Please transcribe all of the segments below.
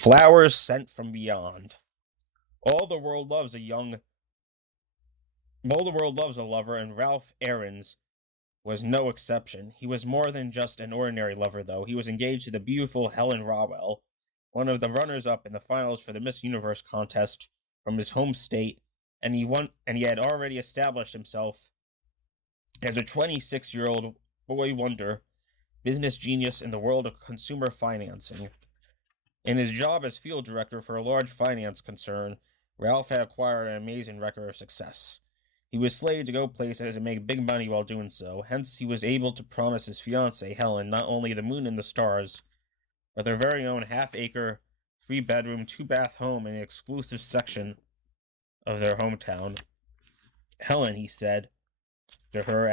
Flowers sent from beyond. All the world loves a young All the world loves a lover, and Ralph Aarons was no exception. He was more than just an ordinary lover, though. He was engaged to the beautiful Helen Rawell, one of the runners-up in the finals for the Miss Universe contest from his home state, and he had already established himself as a 26-year-old boy wonder, business genius in the world of consumer financing. In his job as field director for a large finance concern, Ralph had acquired an amazing record of success. He was slated to go places and make big money while doing so, hence he was able to promise his fiancée, Helen, not only the moon and the stars, but their very own half-acre, three-bedroom, two-bath home in an exclusive section of their hometown. Helen, he said to her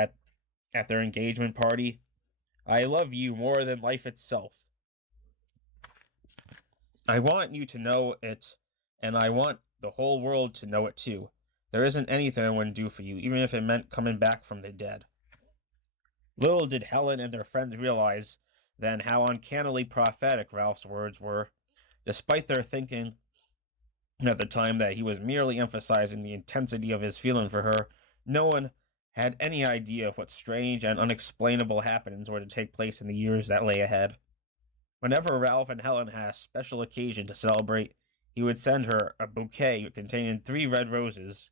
at their engagement party, I love you more than life itself. I want you to know it, and I want the whole world to know it too. There isn't anything I wouldn't do for you, even if it meant coming back from the dead. Little did Helen and their friends realize then how uncannily prophetic Ralph's words were. Despite their thinking at the time that he was merely emphasizing the intensity of his feeling for her, no one had any idea of what strange and unexplainable happenings were to take place in the years that lay ahead. Whenever Ralph and Helen had a special occasion to celebrate, he would send her a bouquet containing 3 red roses,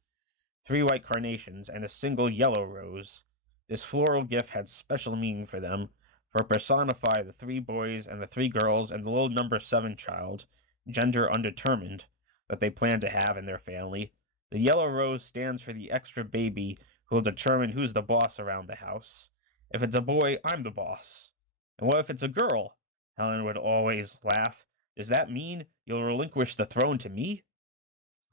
3 white carnations, and a single yellow rose. This floral gift had special meaning for them, for it personified the 3 boys and the 3 girls and the little number 7 child, gender undetermined, that they planned to have in their family. The yellow rose stands for the extra baby who will determine who's the boss around the house. If it's a boy, I'm the boss. And what if it's a girl? Helen would always laugh. Does that mean you'll relinquish the throne to me?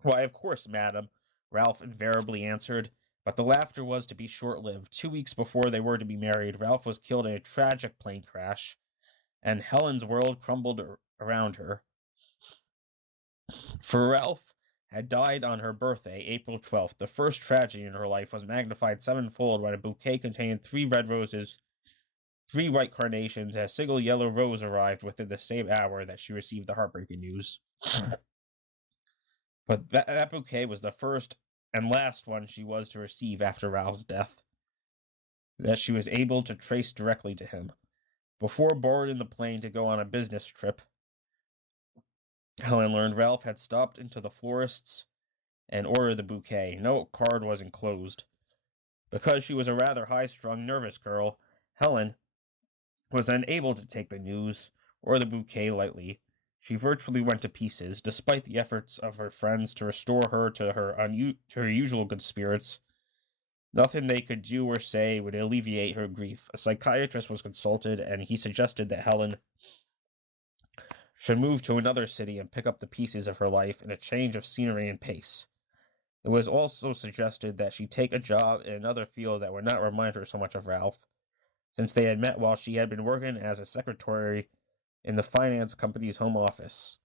Why, of course, madam, Ralph invariably answered, but the laughter was to be short-lived. 2 weeks before they were to be married, Ralph was killed in a tragic plane crash, and Helen's world crumbled around her. For Ralph had died on her birthday, April 12th. The first tragedy in her life was magnified sevenfold when a bouquet containing 3 red roses, 3 white carnations, and a single yellow rose arrived within the same hour that she received the heartbreaking news. But that bouquet was the first and last one she was to receive after Ralph's death, that she was able to trace directly to him. Before boarding the plane to go on a business trip, Helen learned Ralph had stopped into the florist's and ordered the bouquet. No card was enclosed. Because she was a rather high-strung, nervous girl, Helen was unable to take the news or the bouquet lightly. She virtually went to pieces, despite the efforts of her friends to restore her to her usual good spirits. Nothing they could do or say would alleviate her grief. A psychiatrist was consulted, and he suggested that Helen should move to another city and pick up the pieces of her life in a change of scenery and pace. It was also suggested that she take a job in another field that would not remind her so much of Ralph, since they had met while she had been working as a secretary in the finance company's home office.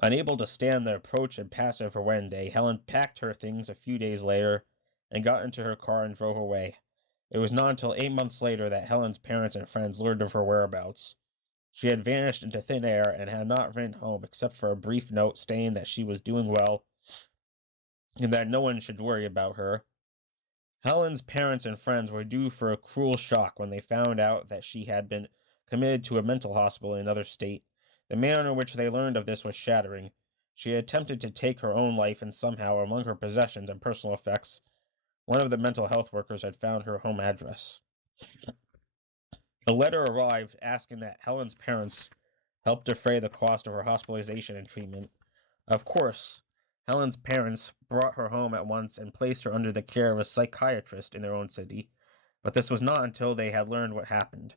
Unable to stand the approach and passive for one day, Helen packed her things a few days later and got into her car and drove away. It was not until 8 months later that Helen's parents and friends learned of her whereabouts. She had vanished into thin air and had not written home except for a brief note stating that she was doing well and that no one should worry about her. Helen's parents and friends were due for a cruel shock when they found out that she had been committed to a mental hospital in another state. The manner in which they learned of this was shattering. She had attempted to take her own life, and somehow, among her possessions and personal effects, one of the mental health workers had found her home address. A letter arrived asking that Helen's parents help defray the cost of her hospitalization and treatment. Of course, Helen's parents brought her home at once and placed her under the care of a psychiatrist in their own city, but this was not until they had learned what happened.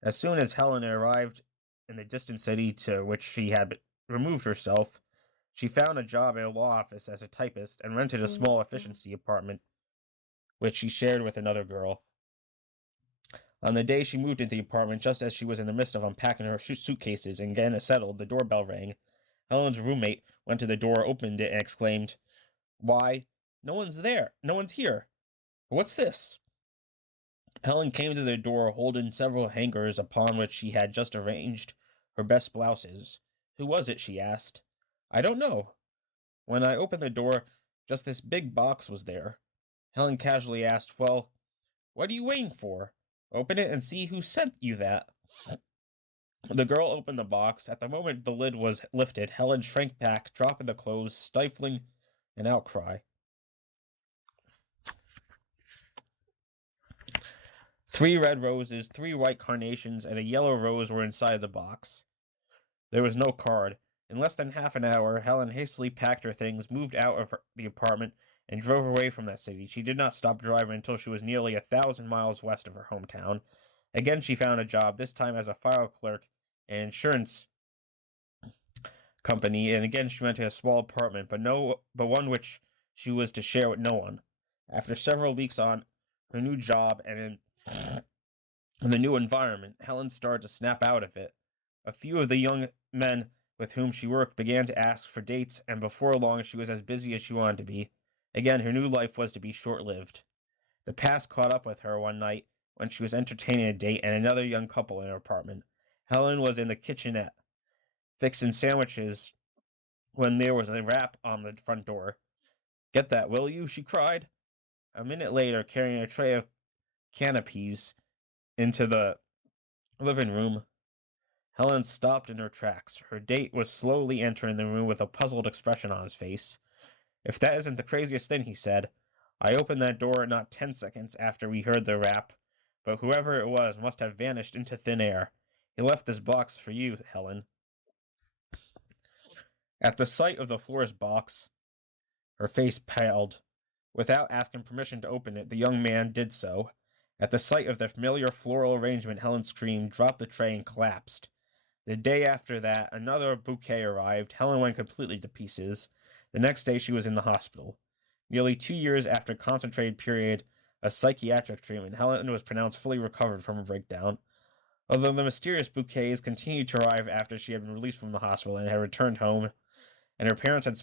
As soon as Helen arrived in the distant city to which she had removed herself, she found a job in a law office as a typist and rented a small efficiency apartment, which she shared with another girl. On the day she moved into the apartment, just as she was in the midst of unpacking her suitcases and getting it settled, the doorbell rang. Helen's roommate went to the door, opened it, and exclaimed, "Why, no one's there. No one's here. What's this?" Helen came to the door holding several hangers upon which she had just arranged her best blouses. Who was it? She asked. I don't know. When I opened the door, just this big box was there. Helen casually asked, Well, what are you waiting for? Open it and see who sent you that. The girl opened the box. At the moment the lid was lifted, Helen shrank back, dropping the clothes, stifling an outcry. 3 red roses, 3 white carnations, and a yellow rose were inside the box. There was no card. In less than half an hour, Helen hastily packed her things, moved out of the apartment, and drove away from that city. She did not stop driving until she was nearly 1,000 miles west of her hometown. Again, she found a job, this time as a file clerk in an insurance company, and again she rented a small apartment, but one which she was to share with no one. After several weeks on her new job and in the new environment, Helen started to snap out of it. A few of the young men with whom she worked began to ask for dates, and before long she was as busy as she wanted to be. Again, her new life was to be short-lived. The past caught up with her one night when she was entertaining a date and another young couple in her apartment. Helen was in the kitchenette, fixing sandwiches, when there was a rap on the front door. Get that, will you? She cried. A minute later, carrying a tray of canapes into the living room, Helen stopped in her tracks. Her date was slowly entering the room with a puzzled expression on his face. If that isn't the craziest thing, he said. I opened that door not 10 seconds after we heard the rap, but whoever it was must have vanished into thin air. He left this box for you, Helen. At the sight of the florist's box, her face paled. Without asking permission to open it, the young man did so. At the sight of the familiar floral arrangement, Helen screamed, dropped the tray, and collapsed. The day after that, another bouquet arrived. Helen went completely to pieces. The next day, she was in the hospital. Nearly 2 years after concentrated period of psychiatric treatment, Helen was pronounced fully recovered from a breakdown. Although the mysterious bouquets continued to arrive after she had been released from the hospital and had returned home, and her parents had